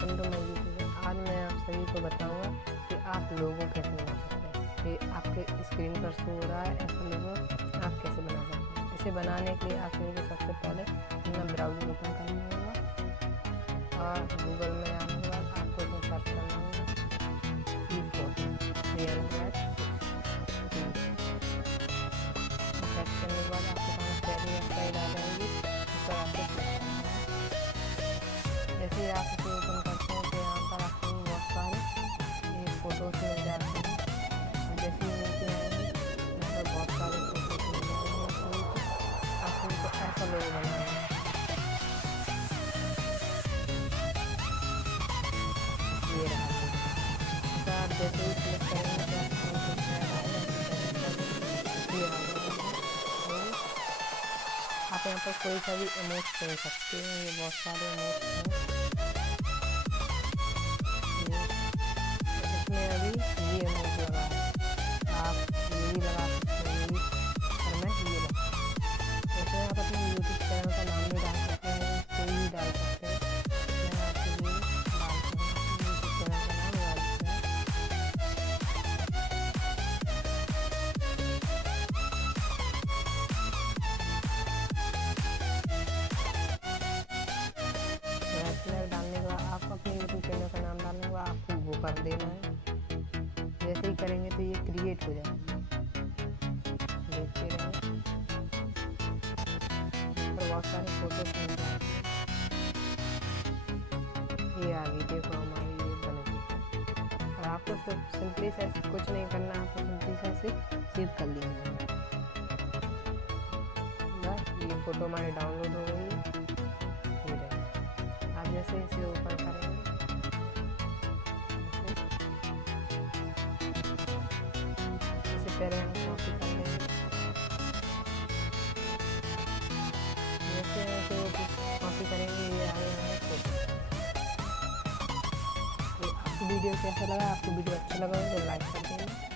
Welcome to my YouTube. आज मैं आप सभी को बताऊंगा कि आप लोगो कैसे बना सकते हैं। ये आपके स्क्रीन पर शो हो रहा है, ऐसा लोगो आप कैसे बना सकते हैं। इसे बनाने के लिए आप सभी को सबसे पहले अपना ब्राउज़र ओपन करना होगा और गूगल में आने के बाद आपको इसमें सर्च करना होगा सर्च करने के बाद आपके सामने पहली वेबसाइट आ जाएगी, उस पर आपको जैसे ही आप इसे ओपन करते हैं तो यहाँ पर आपको बहुत सारे ये फ़ोटोज़ मिल जाते हैं। जैसे ही नीचे आएंगे यहाँ पर बहुत सारे फ़ोटोज़ मिल जाएंगे। आपको ऐसा लोगो बनाना है। ये रहा तो आप जैसे ही क्लिक करेंगे तो आप यहाँ पर कोई सा भी इमेज दे सकते हैं। ये बहुत सारे इमेज हैं। इसमें अभी ये इमेज लगा है, आप ये भी लगा सकते हैं, ये भी और मैं ये लगा। जैसे आप अपने यूट्यूब चैनल का नाम भी डाल सकते हैं, कोई भी डाल सकते हैं। मैं आपके लिए डालता हूँ यूट्यूब चैनल का नाम डालते हैं। डालने के बाद आप अपने यूट्यूब चैनल का नाम डालने के बाद आपको वो कर देना है। जैसे ही करेंगे तो ये क्रिएट हो जाएगा, देखते रहेंगे। पर बहुत सारे फोटोज मिल जाते हैं। ये आ गई, देखो हमारी ये बन गई। और आपको सिर्फ सिंपली से कुछ नहीं करना, आपको सिंपली से सेव कर लेना है। बस ये फ़ोटो हमारी डाउनलोड हो गई। आप जैसे इसे ओपन करेंगे इसे पहले हम कॉपी कर लेंगे। जैसे ऐसे कॉपी करेंगे ये आ गया है फोटो। आपको वीडियो कैसा लगा? आपको वीडियो अच्छा लगा तो लाइक कर देंगे।